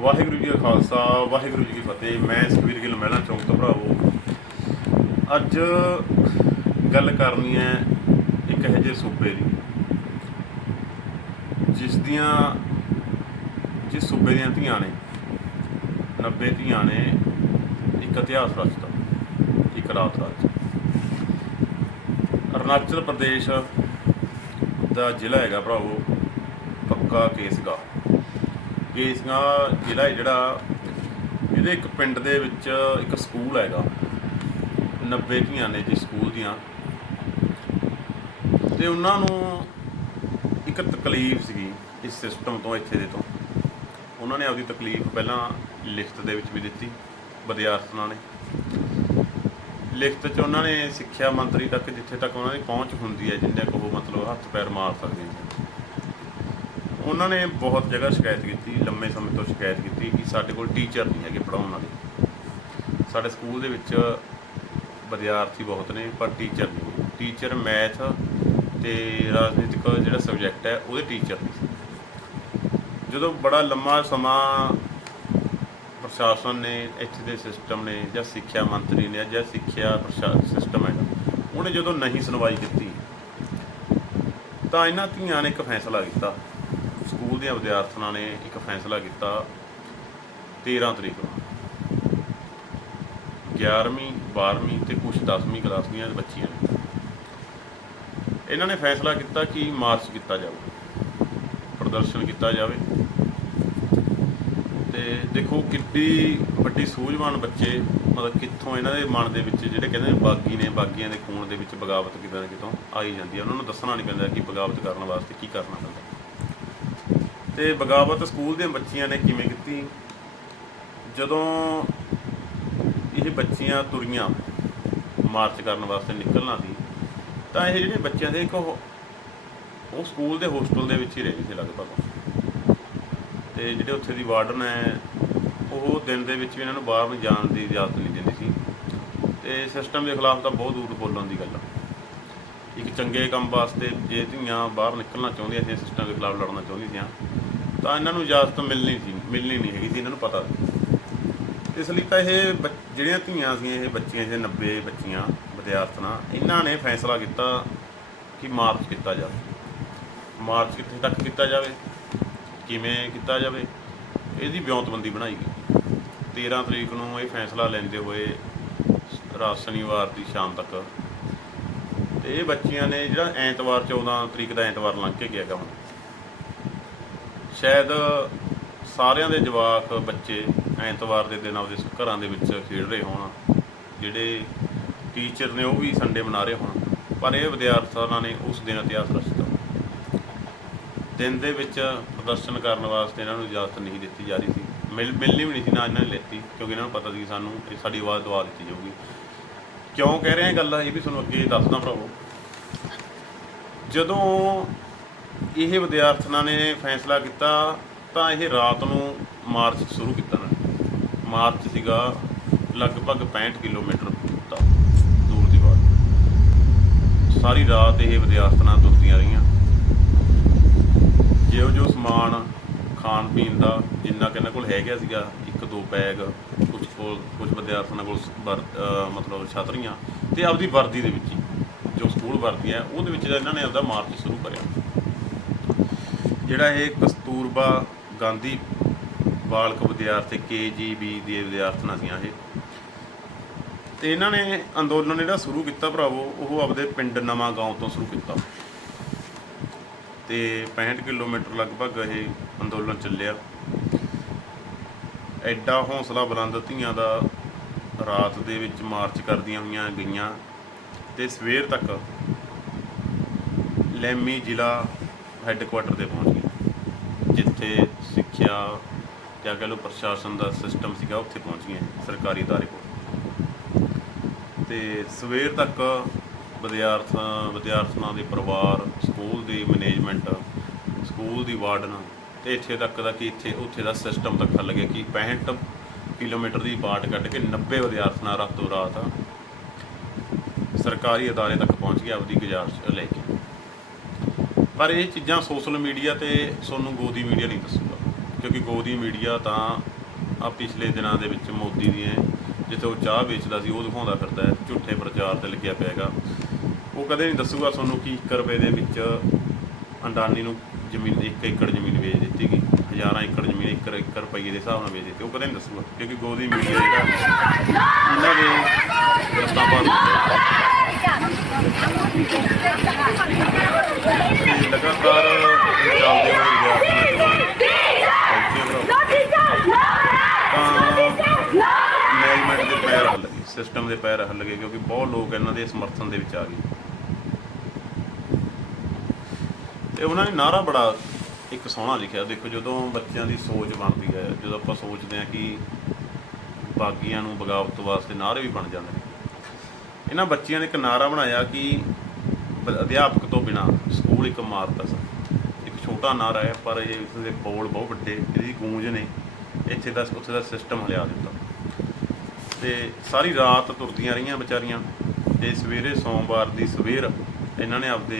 ਵਾਹਿਗੁਰੂ ਜੀ ਕਾ ਖਾਲਸਾ, ਵਾਹਿਗੁਰੂ ਜੀ ਕੀ ਫਤਿਹ। ਮੈਂ ਸੁਖਵੀਰ ਗਿੱਲ, ਮਹਿਲਾ ਚੌਂਕ ਤੋਂ ਭਰਾਵੋ। ਅੱਜ ਗੱਲ ਕਰਨੀ ਹੈ ਇੱਕ ਇਹੋ ਜਿਹੇ ਸੂਬੇ ਦੀ, ਜਿਸ ਦੀਆਂ, ਜਿਸ ਸੂਬੇ ਦੀਆਂ ਧੀਆਂ ਨੇ 90 ਧੀਆਂ ਨੇ, ਇੱਕ ਇਤਿਹਾਸ ਰਚਤਾ, ਇੱਕ ਰਾਤ ਰਾਜ ਅਰੁਣਾਚਲ ਪ੍ਰਦੇਸ਼ ਦਾ ਜ਼ਿਲ੍ਹਾ ਹੈਗਾ ਭਰਾਵੋ, ਪੱਕਾ ਕੇਸਗਾ ਕੇਸਗਾ ਜ਼ਿਲ੍ਹਾ ਹੈ ਜਿਹੜਾ ਇਹਦੇ ਇੱਕ ਪਿੰਡ ਦੇ ਵਿੱਚ ਇੱਕ ਸਕੂਲ ਹੈਗਾ। 90 ਧੀਆਂ ਨੇ ਜੀ ਸਕੂਲ ਦੀਆਂ। ਤੇ ਉਹਨਾਂ ਨੂੰ ਇੱਕ ਤਕਲੀਫ ਸੀਗੀ ਇਸ ਸਿਸਟਮ ਤੋਂ, ਇੱਥੇ ਦੇ ਤੋਂ। ਉਹਨਾਂ ਨੇ ਆਪਦੀ ਤਕਲੀਫ ਪਹਿਲਾਂ ਲਿਖਤ ਦੇ ਵਿੱਚ ਵੀ ਦਿੱਤੀ ਵਿਦਿਆਰਥੀਆਂ ਨੇ। ਲਿਖਤ 'ਚ ਉਹਨਾਂ ਨੇ ਸਿੱਖਿਆ ਮੰਤਰੀ ਤੱਕ ਜਿੱਥੇ ਤੱਕ ਉਹਨਾਂ ਦੀ ਪਹੁੰਚ ਹੁੰਦੀ ਹੈ, ਜਿੰਨੇ ਕੋ ਉਹ ਮਤਲਬ ਹੱਥ ਪੈਰ ਮਾਰ ਸਕਦੇ ਨੇ। ਉਹਨਾਂ ਨੇ ਬਹੁਤ ਜਗ੍ਹਾ ਸ਼ਿਕਾਇਤ ਕੀਤੀ। ਲੰਮੇ ਸਮੇਂ ਤੋਂ ਸ਼ਿਕਾਇਤ ਕੀਤੀ ਕਿ ਸਾਡੇ ਕੋਲ ਟੀਚਰ ਨਹੀਂ ਹੈਗੇ ਪੜਾਉਣ ਵਾਲੇ। ਸਾਡੇ ਸਕੂਲ ਦੇ ਵਿੱਚ ਵਿਦਿਆਰਥੀ ਬਹੁਤ ਨੇ, ਪਰ ਟੀਚਰ ਨਹੀਂ ਟੀਚਰ ਮੈਥ ਤੇ ਰਾਜਨੀਤਿਕ ਜਿਹੜਾ ਸਬਜੈਕਟ ਹੈ, ਉਹਦੇ ਟੀਚਰ ਨਹੀਂ ਸੀ। ਜਦੋਂ ਬੜਾ ਲੰਮਾ ਸਮਾਂ ਪ੍ਰਸ਼ਾਸਨ ਨੇ, ਇੱਥੇ ਦੇ ਸਿਸਟਮ ਨੇ ਜਾਂ ਸਿੱਖਿਆ ਮੰਤਰੀ ਨੇ ਜਾਂ ਸਿੱਖਿਆ ਸਿਸਟਮ ਹੈ ਉਹਨੇ ਜਦੋਂ ਨਹੀਂ ਸੁਣਵਾਈ ਕੀਤੀ, ਤਾਂ ਇਹਨਾਂ ਧੀਆਂ ਨੇ ਇੱਕ ਫੈਸਲਾ ਕੀਤਾ ਸਕੂਲ ਦੇ ਨੇ ਇੱਕ ਫੈਸਲਾ ਕੀਤਾ 13 ਤਰੀਕ ਨੂੰ। 11ਵੀਂ 12ਵੀਂ ਤੇ ਕੁਝ 10ਵੀਂ ਕਲਾਸ ਦੀਆਂ ਬੱਚੀਆਂ ਨੇ। ਇਹਨਾਂ ਨੇ ਫੈਸਲਾ ਕੀਤਾ ਕਿ ਮਾਰਚ ਕੀਤਾ ਜਾਵੇ, ਪ੍ਰਦਰਸ਼ਨ ਕੀਤਾ ਜਾਵੇ। ਤੇ ਦੇਖੋ ਕਿੱਡੀ ਵੱਡੀ ਸੂਝਵਾਨ ਬੱਚੇ, ਮਤਲਬ ਕਿੱਥੋਂ ਇਹਨਾਂ ਦੇ ਮਨ ਦੇ ਵਿੱਚ ਜਿਹੜੇ ਕਹਿੰਦੇ ਬਾਗੀ ਨੇ, ਬਾਗੀਆਂ ਦੇ ਖੂਨ ਦੇ ਵਿੱਚ ਬਗਾਵਤ ਕਿਤੇ ਨਾ ਕਿਤੋਂ ਆਈ ਜਾਂਦੀ ਹੈ। ਉਹਨਾਂ ਨੂੰ ਦੱਸਣਾ ਨਹੀਂ ਪੈਂਦਾ ਕਿ ਬਗਾਵਤ ਕਰਨ ਵਾਸਤੇ ਕੀ ਕਰਨਾ ਪੈਂਦਾ। ਤੇ ਬਗਾਵਤ ਸਕੂਲ ਦੀਆਂ ਬੱਚੀਆਂ ਨੇ ਕਿਵੇਂ ਕੀਤੀ? ਜਦੋਂ ਇਹ ਬੱਚੀਆਂ ਤੁਰੀਆਂ ਮਾਰਚ ਕਰਨ ਵਾਸਤੇ ਨਿਕਲਣਾ ਸੀ, ਤਾਂ ਇਹ ਜਿਹੜੇ ਬੱਚਿਆਂ ਦੇ ਇੱਕ ਉਹ ਉਹ ਸਕੂਲ ਦੇ ਹੋਸਟਲ ਦੇ ਵਿੱਚ ਹੀ ਰਹਿੰਦੇ ਸੀ ਲਗਭਗ। ਤੇ ਜਿਹੜੇ ਉੱਥੇ ਦੀ ਵਾਰਡਨ ਹੈ, ਉਹ ਦਿਨ ਦੇ ਵਿੱਚ ਵੀ ਇਹਨਾਂ ਨੂੰ ਬਾਹਰ ਨੂੰ ਜਾਣ ਦੀ ਇਜਾਜ਼ਤ ਨਹੀਂ ਦਿੰਦੀ ਸੀ। ਤੇ ਸਿਸਟਮ ਦੇ ਖਿਲਾਫ ਤਾਂ ਬਹੁਤ ਦੂਰ ਬੋਲਣ ਦੀ ਗੱਲ ਆ। ਇੱਕ ਚੰਗੇ ਕੰਮ ਵਾਸਤੇ ਜੇ ਧੀਆਂ ਬਾਹਰ ਨਿਕਲਣਾ ਚਾਹੁੰਦੀਆਂ ਸੀ ਸਿਸਟਮ ਦੇ ਖਿਲਾਫ ਲੜਨਾ ਚਾਹੁੰਦੀਆਂ ਸੀ। ਤਾਂ ਇਹਨਾਂ ਨੂੰ ਇਜਾਜ਼ਤ ਮਿਲਣੀ ਸੀ, ਮਿਲਣੀ ਨਹੀਂ ਹੈਗੀ ਸੀ, ਇਹਨਾਂ ਨੂੰ ਪਤਾ ਸੀ। ਇਸ ਲਈ ਤਾਂ ਇਹ ਬੱਚ- ਜਿਹੜੀਆਂ ਧੀਆਂ ਸੀ ਇਹ ਬੱਚੀਆਂ ਸੀ 90 ਬੱਚੀਆਂ, ਵਿਦਿਆਰਥਣਾਂ, ਇਹਨਾਂ ਨੇ ਫੈਸਲਾ ਕੀਤਾ ਕਿ ਮਾਰਚ ਕੀਤਾ ਜਾਵੇ। ਮਾਰਚ ਕਿੱਥੇ ਤੱਕ ਕੀਤਾ ਜਾਵੇ? ਕਿਵੇਂ ਕੀਤਾ ਜਾਵੇ? ਇਹਦੀ ਵਿਉਂਤਬੰਦੀ ਬਣਾਈ ਗਈ। 13 ਤਰੀਕ ਨੂੰ ਇਹ ਫੈਸਲਾ ਲੈਂਦੇ ਹੋਏ ਰਾਤ ਸ਼ਨੀਵਾਰ ਦੀ ਸ਼ਾਮ ਤੱਕ, ਤੇ ਇਹ ਬੱਚੀਆਂ ਨੇ ਜਿਹੜਾ ਐਤਵਾਰ 14 ਤਰੀਕ ਦਾ ਐਤਵਾਰ ਲੰਘ ਕੇ ਗਿਆ ਕੰਮ ਸ਼ਾਇਦ ਸਾਰਿਆਂ ਦੇ ਜਵਾਕ ਬੱਚੇ ਐਤਵਾਰ ਦੇ ਦਿਨ ਆਪਦੇ ਘਰਾਂ ਦੇ ਵਿੱਚ ਖੇਡ ਰਹੇ ਹੋਣ, ਜਿਹੜੇ ਟੀਚਰ ਨੇ ਉਹ ਵੀ ਸੰਡੇ ਮਨਾ ਰਹੇ ਹੋਣ, ਪਰ ਇਹ ਵਿਦਿਆਰਥੀਆਂ ਨੇ ਉਸ ਦਿਨ ਇਤਿਹਾਸ ਰਚਤਾ ਦਿਨ ਦੇ ਵਿੱਚ ਪ੍ਰਦਰਸ਼ਨ ਕਰਨ ਵਾਸਤੇ ਇਹਨਾਂ ਨੂੰ ਇਜਾਜ਼ਤ ਨਹੀਂ ਦਿੱਤੀ ਜਾ ਰਹੀ ਸੀ। ਮਿਲ ਮਿਲਣੀ ਵੀ ਨਹੀਂ ਸੀ, ਨਾ ਇਹਨਾਂ ਨੇ ਲੈਤੀ, ਕਿਉਂਕਿ ਇਹਨਾਂ ਨੂੰ ਪਤਾ ਸੀ ਸਾਨੂੰ ਇਹ ਸਾਡੀ ਆਵਾਜ਼ ਦਵਾ ਦਿੱਤੀ ਜਾਊਗੀ। ਕਿਉਂ ਕਹਿ ਰਹੇ ਹਾਂ ਇਹ ਗੱਲ, ਇਹ ਵੀ ਤੁਹਾਨੂੰ ਅੱਗੇ ਦੱਸਦਾ ਭਰਾਵੋ। ਜਦੋਂ ਇਹ ਵਿਦਿਆਰਥੀਆਂ ਨੇ ਫੈਸਲਾ ਕੀਤਾ ਤਾਂ ਇਹ ਰਾਤ ਨੂੰ ਮਾਰਚ ਸ਼ੁਰੂ ਕੀਤਾ ਨਾ। ਮਾਰਚ ਸੀਗਾ ਲਗਭਗ 65 ਕਿਲੋਮੀਟਰ ਦਾ ਦੂਰ ਦੀ ਬਾਤ। ਸਾਰੀ ਰਾਤ ਇਹ ਵਿਦਿਆਰਥਣਾਂ ਤੁਰਦੀਆਂ ਰਹੀਆਂ। ਜਿਉਂ ਜੋ ਸਮਾਨ ਖਾਣ ਪੀਣ ਦਾ ਜਿੰਨਾ ਕਿ ਇਹਨਾਂ ਕੋਲ ਹੈਗਾ ਸੀਗਾ, ਇੱਕ ਦੋ ਬੈਗ ਕੁਝ ਕੋਲ ਕੁਝ ਵਿਦਿਆਰਥੀਆਂ ਕੋਲ ਵਰ- ਅਹ ਮਤਲਬ ਛਤਰੀਆਂ ਤੇ ਆਪਦੀ ਵਰਦੀ ਦੇ ਵਿੱਚ ਹੀ, ਜੋ ਸਕੂਲ ਵਰਦੀ ਹੈ ਉਹਦੇ ਵਿੱਚ ਇਹਨਾਂ ਨੇ ਆਪਦਾ ਮਾਰਚ ਸ਼ੁਰੂ ਕਰਿਆ। ਜਿਹੜਾ ਇਹ ਕਸਤੂਰਬਾ ਗਾਂਧੀ ਬਾਲਕ ਵਿਦਿਆਰਥੀ ਕੇਜੀਬੀ ਦੇ ਵਿਦਿਆਰਥਣਾਂ ਸੀਆਂ ਇਹ। ਤੇ ਇਹਨਾਂ ਨੇ ਅੰਦੋਲਨ ਜਿਹੜਾ ਸ਼ੁਰੂ ਕੀਤਾ ਭਰਾਵੋ, ਉਹ ਆਪਦੇ ਪਿੰਡ ਨਵਾਂ ਗਾਉਂ ਤੋਂ ਸ਼ੁਰੂ ਕੀਤਾ। ਤੇ 65 ਕਿਲੋਮੀਟਰ ਲਗਭਗ ਇਹ ਅੰਦੋਲਨ ਚੱਲਿਆ। ਐਡਾ ਹੌਸਲਾ ਬੁਲੰਦ ਧੀਆਂ ਦਾ ਰਾਤ ਦੇ ਵਿੱਚ ਮਾਰਚ ਕਰਦੀਆਂ ਹੋਈਆਂ ਗਈਆਂ ਤੇ ਸਵੇਰ ਤੱਕ ਲੈਮੀ ਜ਼ਿਲ੍ਹਾ ਹੈੱਡਕੁਆਟਰ ਤੇ ਪਹੁੰਚ ਗਏ ਜਿੱਥੇ ਸਿੱਖਿਆ ਜਾਂ ਕਹ ਲਓ ਪ੍ਰਸ਼ਾਸਨ ਦਾ ਸਿਸਟਮ ਸੀਗਾ, ਉੱਥੇ ਪਹੁੰਚ ਗਏ ਸਰਕਾਰੀ ਅਦਾਰੇ ਕੋਲ। ਤੇ ਸਵੇਰ ਤੱਕ ਵਿਦਿਆਰਥੀਆਂ ਵਿਦਿਆਰਥਣਾਂ ਦੇ ਪਰਿਵਾਰ, ਸਕੂਲ ਦੀ ਮੈਨੇਜਮੈਂਟ ਸਕੂਲ ਦੀ ਵਾਰਡਨ ਤੇ ਇੱਥੇ ਤੱਕ ਦਾ ਕਿ ਇੱਥੇ, ਉੱਥੇ ਦਾ ਸਿਸਟਮ ਤੱਕ ਹੱਲ ਗਿਆ ਕਿ 65 ਕਿਲੋਮੀਟਰ ਦੀ ਬਾਟ ਕੱਢ ਕੇ 90 ਵਿਦਿਆਰਥਣਾਂ ਰਾਤੋਂ ਰਾਤ ਸਰਕਾਰੀ ਅਦਾਰੇ ਤੱਕ ਪਹੁੰਚ ਗਿਆ ਆਪਦੀ ਗੁਜ਼ਾਰਿਸ਼ ਲੈ ਕੇ ਪਰ ਇਹ ਚੀਜ਼ਾਂ ਸੋਸ਼ਲ ਮੀਡੀਆ ਤੇ ਤੁਹਾਨੂੰ ਗੋਦੀ ਮੀਡੀਆ ਨਹੀਂ ਦੱਸੂਗਾ। ਕਿਉਂਕਿ ਗੋਦੀ ਮੀਡੀਆ ਤਾਂ ਆ ਪਿਛਲੇ ਦਿਨਾਂ ਦੇ ਵਿੱਚ ਮੋਦੀ ਦੀਆਂ ਜਿੱਥੇ ਉਹ ਚਾਹ ਵੇਚਦਾ ਸੀ, ਉਹ ਦਿਖਾਉਂਦਾ ਫਿਰਦਾ ਹੈ, ਝੂਠੇ ਪ੍ਰਚਾਰ ਤੇ ਲੱਗਿਆ ਪਿਆ ਉਹ ਕਦੇ ਨਹੀਂ ਦੱਸੂਗਾ ਤੁਹਾਨੂੰ ਕਿ 1 ਰੁਪਏ ਦੇ ਵਿੱਚ ਅੰਡਾਨੀ ਨੂੰ ਜ਼ਮੀਨ 1 ਏਕੜ ਜ਼ਮੀਨ ਵੇਚ ਦਿੱਤੀ ਗਈ। ਹਜ਼ਾਰਾਂ ਏਕੜ ਜ਼ਮੀਨ 1 1 ਰੁਪਏ ਦੇ ਹਿਸਾਬ ਨਾਲ ਵੇਚ ਦਿੱਤੀ। ਉਹ ਕਦੇ ਨਹੀਂ ਦੱਸੂਗਾ, ਕਿਉਂਕਿ ਗੋਦੀ ਮੀਡੀਆ ਜਿਹੜਾ ਇਹਨਾਂ ਦੇ ਰਸਤਾ ਪਰ ਲਗਾਤਾਰ ਚੱਲਦੇ ਹੋਏ ਮੈਨੇਜਮੈਂਟ ਦੇ ਪੈਰ ਹੱਲ ਗਏ ਸਿਸਟਮ ਦੇ ਪੈਰ ਹੱਲ ਗਏ ਕਿਉਂਕਿ ਬਹੁਤ ਲੋਕ ਇਹਨਾਂ ਦੇ ਸਮਰਥਨ ਦੇ ਵਿੱਚ ਆ ਗਏ। ਤੇ ਉਹਨਾਂ ਨੇ ਨਾਰਾ ਬੜਾ ਇੱਕ ਸੋਹਣਾ ਲਿਖਿਆ। ਦੇਖੋ ਜਦੋਂ ਬੱਚਿਆਂ ਦੀ ਸੋਚ ਬਣਦੀ ਹੈ ਜਦੋਂ ਆਪਾਂ ਸੋਚਦੇ ਹਾਂ ਕਿ ਬਾਗੀਆਂ ਨੂੰ ਬਗਾਵਤ ਵਾਸਤੇ ਨਾਰੇ ਵੀ ਬਣ ਜਾਂਦੇ ਨੇ। ਇਹਨਾਂ ਬੱਚਿਆਂ ਨੇ ਇੱਕ ਨਾਰਾ ਬਣਾਇਆ ਕਿ ਅਧਿਆਪਕ ਤੋਂ ਬਿਨਾ ਕੋਲ ਇੱਕ ਮਾਰਤਾ ਸੀ ਇੱਕ ਛੋਟਾ ਨਾਰਾ ਹੈ, ਪਰ ਇਹ ਇਸ ਦੇ ਬੋਲ ਬਹੁਤ ਵੱਡੇ, ਇਹਦੀ ਗੂੰਜ ਨੇ ਇੱਥੇ ਦਾ, ਉੱਥੇ ਦਾ ਸਿਸਟਮ ਹਿਲਾ ਦਿੱਤਾ। ਤੇ ਸਾਰੀ ਰਾਤ ਤੁਰਦੀਆਂ ਰਹੀਆਂ ਵਿਚਾਰੀਆਂ। ਤੇ ਸਵੇਰੇ ਸੋਮਵਾਰ ਦੀ ਸਵੇਰ ਇਹਨਾਂ ਨੇ ਆਪਦੇ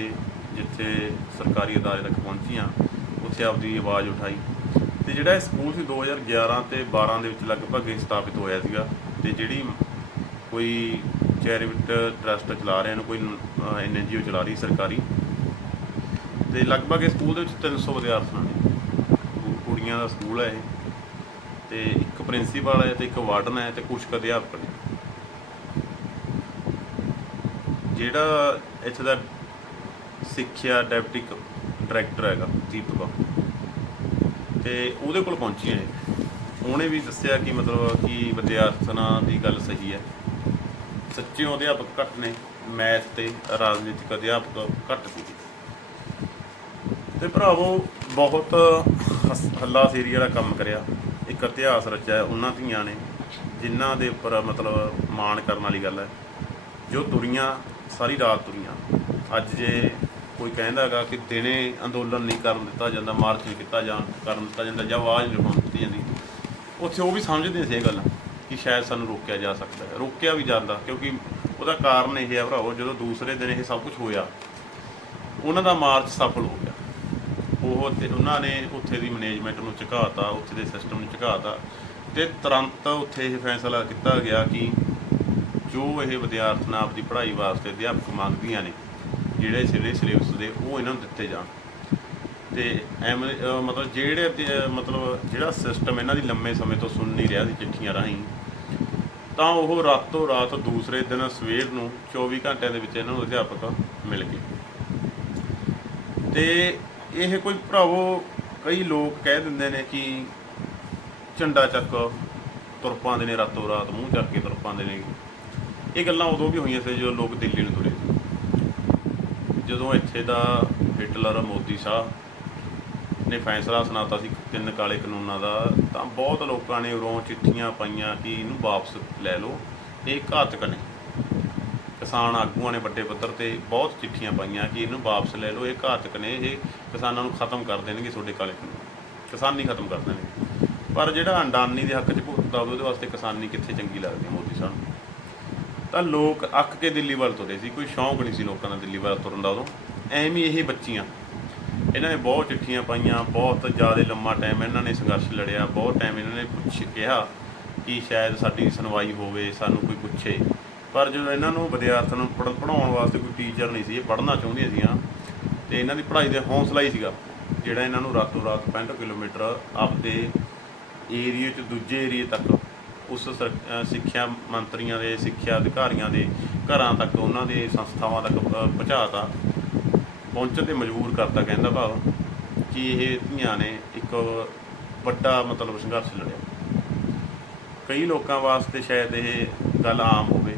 ਜਿੱਥੇ ਸਰਕਾਰੀ ਅਦਾਰੇ ਤੱਕ ਪਹੁੰਚੀਆਂ, ਉੱਥੇ ਆਪਦੀ ਆਵਾਜ਼ ਉਠਾਈ। ਤੇ ਜਿਹੜਾ ਇਹ ਸਕੂਲ ਸੀ 2011 ਤੇ 12 ਦੇ ਵਿੱਚ ਲਗਭਗ ਇਹ ਸਥਾਪਿਤ ਹੋਇਆ ਸੀਗਾ। ਤੇ ਜਿਹੜੀ ਕੋਈ ਚੈਰੀਟੇਬਲ ਟਰਸਟ ਚਲਾ ਰਹੇ ਨੂੰ ਕੋਈ ਐਨਜੀਓ ਚਲਾ ਰਹੀ ਸਰਕਾਰੀ ਤੇ ਲਗਭਗ ਇਸ ਸਕੂਲ ਦੇ ਵਿੱਚ 300 ਵਿਦਿਆਰਥਣਾਂ ਨੇ। ਕੁੜੀਆਂ ਦਾ ਸਕੂਲ ਹੈ ਇਹ। ਤੇ ਇੱਕ ਪ੍ਰਿੰਸੀਪਲ ਹੈ ਤੇ ਇੱਕ ਵਾਰਡਨ ਹੈ ਤੇ ਕੁਝ ਕੁ ਅਧਿਆਪਕ ਨੇ। ਜਿਹੜਾ ਇੱਥੇ ਦਾ ਸਿੱਖਿਆ ਡੈਪਟੀ ਡਾਇਰੈਕਟਰ ਹੈਗਾ, ਦੀਪਕ ਤੇ ਉਹਦੇ ਕੋਲ ਪਹੁੰਚੀ ਹੈ ਉਹਨੇ ਵੀ ਦੱਸਿਆ ਕਿ ਮਤਲਬ ਕਿ ਵਿਦਿਆਰਥਣਾਂ ਦੀ ਗੱਲ ਸਹੀ ਹੈ। ਸੱਚੇ ਅਧਿਆਪਕ ਘੱਟ ਨੇ, ਮੈਥ ਤੇ ਰਾਜਨੀਤਿਕ ਅਧਿਆਪਕ ਘੱਟ ਸੀ। ਤੇ ਭਰਾਵੋ, ਬਹੁਤ ਹੱਲਾ ਸੇਰੀ ਵਾਲਾ ਕੰਮ ਕਰਿਆ। ਇੱਕ ਇਤਿਹਾਸ ਰਚਿਆ ਉਹਨਾਂ ਧੀਆਂ ਨੇ, ਜਿਨ੍ਹਾਂ ਦੇ ਉੱਪਰ ਮਤਲਬ ਮਾਣ ਕਰਨ ਵਾਲੀ ਗੱਲ ਹੈ। ਜੋ ਤੁਰੀਆਂ, ਸਾਰੀ ਰਾਤ ਤੁਰੀਆਂ। ਅੱਜ ਜੇ ਕੋਈ ਕਹਿੰਦਾ ਹੈਗਾ ਕਿ ਦਿਨੇ ਅੰਦੋਲਨ ਨਹੀਂ ਕਰਨ ਦਿੱਤਾ ਜਾਂਦਾ, ਮਾਰਚ ਨਹੀਂ ਕੀਤਾ ਜਾਣ ਕਰਨ ਦਿੱਤਾ ਜਾਂਦਾ ਜਾਂ ਆਵਾਜ਼ ਨਹੀਂ ਉਠਾਉਣ ਦਿੱਤੀ ਜਾਂਦੀ, ਉੱਥੇ ਉਹ ਵੀ ਸਮਝਦੇ ਸੀ ਇਹ ਗੱਲ ਕਿ ਸ਼ਾਇਦ ਸਾਨੂੰ ਰੋਕਿਆ ਜਾ ਸਕਦਾ ਹੈ। ਰੋਕਿਆ ਵੀ ਜਾਂਦਾ, ਕਿਉਂਕਿ ਉਹਦਾ ਕਾਰਨ ਇਹ ਹੈ ਭਰਾਵੋ, ਜਦੋਂ ਦੂਸਰੇ ਦਿਨ ਇਹ ਸਭ ਕੁਝ ਹੋਇਆ, ਉਹਨਾਂ ਦਾ ਮਾਰਚ ਸਫਲ ਹੋ ਗਿਆ। ਉਹ ਤੇ ਉਹਨਾਂ ਨੇ ਉੱਥੇ ਦੀ ਮੈਨੇਜਮੈਂਟ ਨੂੰ ਝੁਕਾਤਾ, ਉੱਥੇ ਦੇ ਸਿਸਟਮ ਨੂੰ ਝੁਕਾਤਾ ਤੇ ਤੁਰੰਤ ਉੱਥੇ ਇਹ ਫੈਸਲਾ ਕੀਤਾ ਗਿਆ ਕਿ ਜੋ ਇਹ ਵਿਦਿਆਰਥਣਾਂ ਆਪਦੀ ਪੜ੍ਹਾਈ ਵਾਸਤੇ ਅਧਿਆਪਕ ਮੰਗਦੀਆਂ ਨੇ, ਜਿਹੜੇ ਜਿਹੜੇ ਸਿਲੇਬਸ ਦੇ, ਉਹ ਇਹਨਾਂ ਨੂੰ ਦਿੱਤੇ ਜਾਣ। ਤੇ ਐਮ ਮਤਲਬ ਜਿਹੜੇ ਮਤਲਬ ਜਿਹੜਾ ਸਿਸਟਮ ਇਹਨਾਂ ਦੀ ਲੰਮੇ ਸਮੇਂ ਤੋਂ ਸੁਣ ਨਹੀਂ ਰਿਹਾ ਸੀ ਚਿੱਠੀਆਂ ਰਾਹੀਂ, ਤਾਂ ਉਹ ਰਾਤੋਂ ਰਾਤ ਦੂਸਰੇ ਦਿਨ ਸਵੇਰ ਨੂੰ 24 ਘੰਟਿਆਂ ਦੇ ਵਿੱਚ ਇਹਨਾਂ ਨੂੰ ਅਧਿਆਪਕ ਮਿਲ ਗਏ। ਤੇ ਇਹ ਕੋਈ ਭਰਾਵੋ, ਕਈ ਲੋਕ ਕਹਿ ਦਿੰਦੇ ਨੇ ਕਿ ਝੰਡਾ ਚੱਕ ਤੁਰ ਪਾਉਂਦੇ ਨੇ ਰਾਤੋਂ ਰਾਤ, ਮੂੰਹ ਚੱਕ ਕੇ ਤੁਰ ਪਾਉਂਦੇ ਨੇ। ਇਹ ਗੱਲਾਂ ਉਦੋਂ ਵੀ ਹੋਈਆਂ ਸੀ ਜਦੋਂ ਲੋਕ ਦਿੱਲੀ ਨੂੰ ਤੁਰੇ। ਸੀ ਜਦੋਂ ਇੱਥੇ ਦਾ ਹਿਟਲਰ ਮੋਦੀ ਸਾਹਿਬ ਨੇ ਫੈਸਲਾ ਸੁਣਾਤਾ ਸੀ ਤਿੰਨ ਕਾਲੇ ਕਾਨੂੰਨਾਂ ਦਾ, ਤਾਂ ਬਹੁਤ ਲੋਕਾਂ ਨੇ ਉਰੋਂ ਚਿੱਠੀਆਂ ਪਾਈਆਂ ਕਿ ਇਹਨੂੰ ਵਾਪਸ ਲੈ ਲਓ। ਇਹ ਘਾਤਕ ਨੇ। ਕਿਸਾਨ ਆਗੂਆਂ ਨੇ ਵੱਡੇ ਪੱਧਰ ਤੇ ਬਹੁਤ ਚਿੱਠੀਆਂ ਪਾਈਆਂ ਕਿ ਇਹਨੂੰ ਵਾਪਸ ਲੈ ਲਓ, ਇਹ ਘਾਤਕ ਨੇ, ਇਹ ਕਿਸਾਨਾਂ ਨੂੰ ਖਤਮ ਕਰ ਦੇਣਗੇ ਤੁਹਾਡੇ ਕਾਲੇ ਕਾਨੂੰਨ ਕਿਸਾਨੀ ਖਤਮ ਕਰ ਦੇਣਗੇ। ਪਰ ਜਿਹੜਾ ਅੰਡਾਨੀ ਦੇ ਹੱਕ 'ਚ ਭੁਗਤਦਾ ਹੋਵੇ, ਉਹਦੇ ਵਾਸਤੇ ਕਿਸਾਨੀ ਕਿੱਥੇ ਚੰਗੀ ਲੱਗਦੀ ਮੋਦੀ ਸਾਹਿਬ ਤਾਂ ਲੋਕ ਅੱਕ ਕੇ ਦਿੱਲੀ ਵੱਲ ਤੁਰੇ ਸੀ, ਕੋਈ ਸ਼ੌਂਕ ਨਹੀਂ ਸੀ ਲੋਕਾਂ ਦਾ ਦਿੱਲੀ ਵੱਲ ਤੁਰਨ ਦਾ ਉਦੋਂ। ਐਵੇਂ ਹੀ ਇਹ ਬੱਚੀਆਂ। ਇਹਨਾਂ ਨੇ ਬਹੁਤ ਚਿੱਠੀਆਂ ਪਾਈਆਂ, ਬਹੁਤ ਜ਼ਿਆਦਾ ਲੰਮਾ ਟਾਈਮ ਇਹਨਾਂ ਨੇ ਸੰਘਰਸ਼ ਲੜਿਆ, ਬਹੁਤ ਟਾਈਮ ਇਹਨਾਂ ਨੇ ਪੁੱਛ ਕਿਹਾ ਕਿ ਸ਼ਾਇਦ ਸਾਡੀ ਸੁਣਵਾਈ ਹੋਵੇ, ਸਾਨੂੰ ਕੋਈ ਪੁੱਛੇ। ਪਰ ਜਦੋਂ ਇਹਨਾਂ ਨੂੰ ਵਿਦਿਆਰਥੀਆਂ ਨੂੰ ਪੜ੍ਹ- ਪੜ੍ਹਾਉਣ ਵਾਸਤੇ ਕੋਈ ਟੀਚਰ ਨਹੀਂ ਸੀ, ਇਹ ਪੜ੍ਹਨਾ ਚਾਹੁੰਦੀਆਂ ਸੀਗੀਆਂ, ਤੇ ਇਹਨਾਂ ਦੀ ਪੜ੍ਹਾਈ ਦੇ ਹੌਸਲਾ ਹੀ ਸੀਗਾ, ਜਿਹੜਾ ਇਹਨਾਂ ਨੂੰ ਰਾਤੋਂ ਰਾਤ 65 ਕਿਲੋਮੀਟਰ ਆਪਦੇ ਏਰੀਏ ਚ, ਦੂਜੇ ਏਰੀਏ ਤੱਕ ਉਸ ਸਰ- ਅਹ ਸਿੱਖਿਆ ਮੰਤਰੀਆਂ ਦੇ, ਸਿੱਖਿਆ ਅਧਿਕਾਰੀਆਂ ਦੇ ਘਰਾਂ ਤੱਕ, ਉਹਨਾਂ ਦੇ ਸੰਸਥਾਵਾਂ ਤੱਕ, ਅਹ, ਪਹੁੰਚਾਤਾ, ਪਹੁੰਚਣ ਤੇ ਮਜਬੂਰ ਕਰਤਾ ਕਹਿੰਦਾ ਭਾਵ ਕਿ ਇਹ ਧੀਆਂ ਨੇ ਇੱਕ ਵੱਡਾ ਮਤਲਬ ਸੰਘਰਸ਼ ਲੜਿਆ। ਕਈ ਲੋਕਾਂ ਵਾਸਤੇ ਸ਼ਾਇਦ ਇਹ ਗੱਲ ਆਮ ਹੋਵੇ।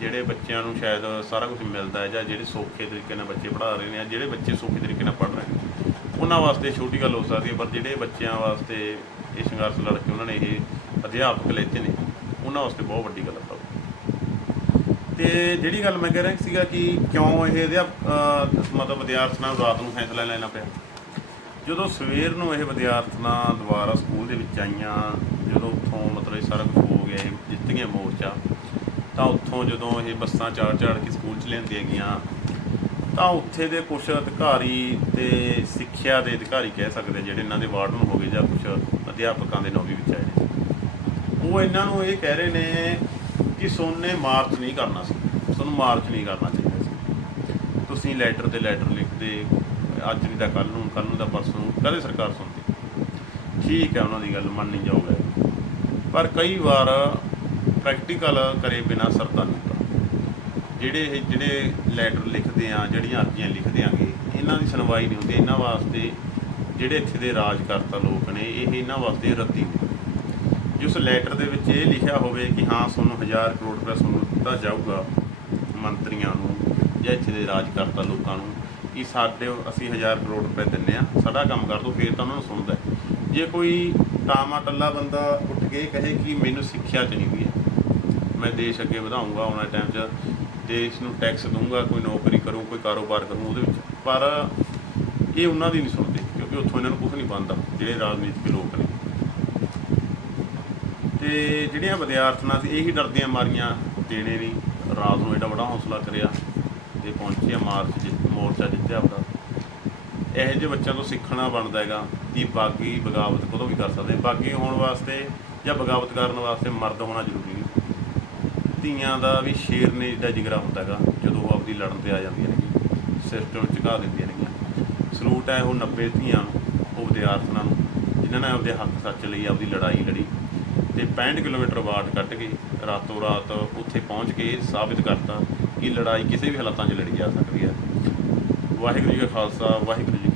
ਜਿਹੜੇ ਬੱਚਿਆਂ ਨੂੰ ਸ਼ਾਇਦ ਸਾਰਾ ਕੁਝ ਮਿਲਦਾ ਹੈ ਜਾਂ ਜਿਹੜੇ ਸੌਖੇ ਤਰੀਕੇ ਨਾਲ ਬੱਚੇ ਪੜ੍ਹਾ ਰਹੇ ਨੇ ਜਾਂ ਜਿਹੜੇ ਬੱਚੇ ਸੌਖੇ ਤਰੀਕੇ ਨਾਲ ਪੜ੍ਹ ਰਹੇ ਨੇ, ਉਹਨਾਂ ਵਾਸਤੇ ਛੋਟੀ ਗੱਲ ਹੋ ਸਕਦੀ ਹੈ, ਪਰ ਜਿਹੜੇ ਬੱਚਿਆਂ ਵਾਸਤੇ ਇਹ ਸੰਘਰਸ਼ ਲੜ ਕੇ ਉਹਨਾਂ ਨੇ ਇਹ ਅਧਿਆਪਕ ਲੈਤੇ ਨੇ, ਉਹਨਾਂ ਵਾਸਤੇ ਬਹੁਤ ਵੱਡੀ ਗੱਲ ਹੈ ਭਰਾਵੋ। ਤੇ ਜਿਹੜੀ ਗੱਲ ਮੈਂ ਕਹਿ ਰਿਹਾ ਸੀਗਾ ਕਿ ਕਿਉਂ ਇਹ ਅਧਿਆਪਕ ਮਤਲਬ ਵਿਦਿਆਰਥੀਆਂ ਨੂੰ ਰਾਤ ਨੂੰ ਫੈਸਲਾ ਲੈਣਾ ਪਿਆ ਜਦੋਂ ਸਵੇਰ ਨੂੰ ਇਹ ਵਿਦਿਆਰਥਣਾਂ ਦੁਬਾਰਾ ਸਕੂਲ ਦੇ ਵਿੱਚ ਆਈਆਂ, ਜਦੋਂ ਉੱਥੋਂ ਮਤਲਬ ਇਹ ਸਾਰਾ ਕੁਝ ਹੋ ਗਿਆ, ਇਹ ਜਿੱਤ ਗਿਆ ਮੋਰਚਾ ਤਾਂ ਉੱਥੋਂ ਜਦੋਂ ਇਹ ਬੱਸਾਂ ਚਾੜ ਚਾੜ ਕੇ ਸਕੂਲ 'ਚ ਲੈਂਦੀਆਂ ਗਈਆਂ, ਤਾਂ ਉੱਥੇ ਦੇ ਕੁਝ ਅਧਿਕਾਰੀ ਤੇ ਸਿੱਖਿਆ ਦੇ ਅਧਿਕਾਰੀ ਕਹਿ ਸਕਦੇ ਜਿਹੜੇ ਇਹਨਾਂ ਦੇ ਵਾਰਡਨ ਹੋ ਗਏ ਜਾਂ ਕੁਝ ਅਧਿਆਪਕਾਂ ਦੇ ਨਾਂ ਵਿੱਚ ਆਏ ਨੇ। ਉਹ ਇਹਨਾਂ ਨੂੰ ਇਹ ਕਹਿ ਰਹੇ ਨੇ ਕਿ ਸੋਨੇ ਮਾਰਚ ਨਹੀਂ ਕਰਨਾ ਸੀ ਤੁਹਾਨੂੰ ਮਾਰਚ ਨਹੀਂ ਕਰਨਾ ਚਾਹੀਦਾ ਸੀ। ਤੁਸੀਂ ਲੈਟਰ ਤੇ ਲੈਟਰ ਲਿਖਦੇ, ਅੱਜ ਨਹੀਂ ਤਾਂ ਕੱਲ ਨੂੰ ਕੱਲ ਨੂੰ ਤਾਂ ਪਰਸੋਂ ਨੂੰ, ਕਦੇ ਸਰਕਾਰ ਸੁਣਦੀ। ਠੀਕ ਹੈ, ਉਹਨਾਂ ਦੀ ਗੱਲ ਮੰਨਣੀ ਜਾਊਗਾ ਪਰ ਕਈ ਵਾਰ ਪ੍ਰੈਕਟੀਕਲ ਕਰੇ ਬਿਨਾ ਸਰਦਾ ਨਹੀਂ ਜਿਹੜੇ ਇਹ ਜਿਹੜੇ ਲੈਟਰ ਲਿਖਦੇ ਆ, ਜਿਹੜੀਆਂ ਅਰਜ਼ੀਆਂ ਲਿਖਦੇ ਆਂਗੇ, ਇਹਨਾਂ ਦੀ ਸੁਣਵਾਈ ਨਹੀਂ ਹੁੰਦੀ। ਇਹਨਾਂ ਵਾਸਤੇ ਜਿਹੜੇ ਇੱਥੇ ਦੇ ਰਾਜਕਰਤਾ ਲੋਕ ਨੇ, ਇਹ ਇਹਨਾਂ ਵਾਸਤੇ ਰੱਦੀ ਨੇ ਜਿਸ ਲੈਟਰ ਦੇ ਵਿੱਚ ਇਹ ਲਿਖਿਆ ਹੋਵੇ ਕਿ ਹਾਂ ਤੁਹਾਨੂੰ 1000 ਕਰੋੜ ਰੁਪਏ ਤੁਹਾਨੂੰ ਦਿੱਤਾ ਜਾਊਗਾ ਮੰਤਰੀਆਂ ਨੂੰ ਜਾਂ ਇੱਥੇ ਦੇ ਰਾਜਕਰਤਾ ਲੋਕਾਂ ਨੂੰ, ਕਿ ਸਾਡੇ ਅਸੀਂ 1000 ਕਰੋੜ ਰੁਪਏ ਦਿੰਨੇ ਆ, ਸਾਡਾ ਕੰਮ ਕਰ ਦਿਓ ਫੇਰ ਤਾਂ ਉਹਨਾਂ ਨੂੰ ਸੁਣਦਾ ਜੇ ਕੋਈ ਟਾਮਾ ਟੱਲਾ ਬੰਦਾ ਉੱਠ ਕੇ ਕਹੇ ਕਿ ਮੈਨੂੰ ਸਿੱਖਿਆ ਚਾਹੀਦੀ ਹੈ ਮੈਂ ਦੇਸ਼ ਅੱਗੇ ਵਧਾਊਂਗਾ ਆਉਣ ਵਾਲੇ ਟਾਈਮ 'ਚ, ਦੇਸ਼ ਨੂੰ ਟੈਕਸ ਦਊਂਗਾ, ਕੋਈ ਨੌਕਰੀ ਕਰੂੰ, ਕੋਈ ਕਾਰੋਬਾਰ ਕਰੂੰ ਉਹਦੇ ਵਿੱਚ। ਪਰ ਇਹ ਉਹਨਾਂ ਦੀ ਨਹੀਂ ਸੁਣਦੇ, ਕਿਉਂਕਿ ਉੱਥੋਂ ਇਹਨਾਂ ਨੂੰ ਕੁਝ ਨਹੀਂ ਬਣਦਾ, ਜਿਹੜੇ ਰਾਜਨੀਤਿਕ ਲੋਕ ਨੇ। ਤੇ ਜਿਹੜੀਆਂ ਵਿਦਿਆਰਥਣਾਂ ਸੀ, ਇਹੀ ਡਰਦੀਆਂ ਮਾਰੀਆਂ, ਦੇਣੇ ਨਹੀਂ, ਰਾਤ ਨੂੰ ਐਡਾ ਬੜਾ ਹੌਸਲਾ ਕਰਿਆ ਤੇ ਪਹੁੰਚਿਆ ਮਾਰਚ ਜਿੱਤ ਮੋਰਚਾ ਜਿੱਤਿਆ ਆਪਦਾ। ਇਹੋ ਜਿਹੇ ਬੱਚਿਆਂ ਤੋਂ ਸਿੱਖਣਾ ਬਣਦਾ ਹੈਗਾ, ਕਿ ਬਾਗੀ ਬਗਾਵਤ ਕਦੋਂ ਵੀ ਕਰ ਸਕਦੇ, ਬਾਗੀ ਹੋਣ ਵਾਸਤੇ ਜਾਂ ਬਗਾਵਤ ਕਰਨ ਵਾਸਤੇ ਮਰਦ ਹੋਣਾ ਜ਼ਰੂਰੀ ਨਹੀਂ। ਧੀਆਂ ਦਾ ਵੀ ਸ਼ੇਰ ਨੇ ਜਿੱਡਾ ਜਿਗਰਾ ਹੁੰਦਾ ਹੈਗਾ, ਜਦੋਂ ਉਹ ਆਪਦੀ ਲੜਨ ਤੇ ਆ ਜਾਂਦੀਆਂ ਨੇ ਸਿਸਟਮ ਝੁਕਾ ਦਿੰਦੀਆਂ ਨੇ ਸਲੂਟ ਹੈ ਉਹ 90 ਧੀਆਂ ਨੂੰ ਉਹ ਵਿਦਿਆਰਥਣਾਂ ਨੂੰ, ਜਿਨ੍ਹਾਂ ਨੇ ਆਪਦੇ ਹੱਕ ਸੱਚ ਲਈ, ਆਪਦੀ ਲੜਾਈ ਲੜੀ ਤੇ 65 ਕਿਲੋਮੀਟਰ ਬਾਅਦ ਕੱਢ ਕੇ ਰਾਤੋਂ ਰਾਤ ਉੱਥੇ ਪਹੁੰਚ ਕੇ ਸਾਬਿਤ ਕਰਤਾ ਕਿ ਲੜਾਈ ਕਿਸੇ ਵੀ ਹਾਲਾਤਾਂ 'ਚ ਲੜੀ ਜਾ ਸਕਦੀ ਹੈ। ਵਾਹਿਗੁਰੂ ਜੀ ਕਾ ਖਾਲਸਾ, ਵਾਹਿਗੁਰੂ ਜੀ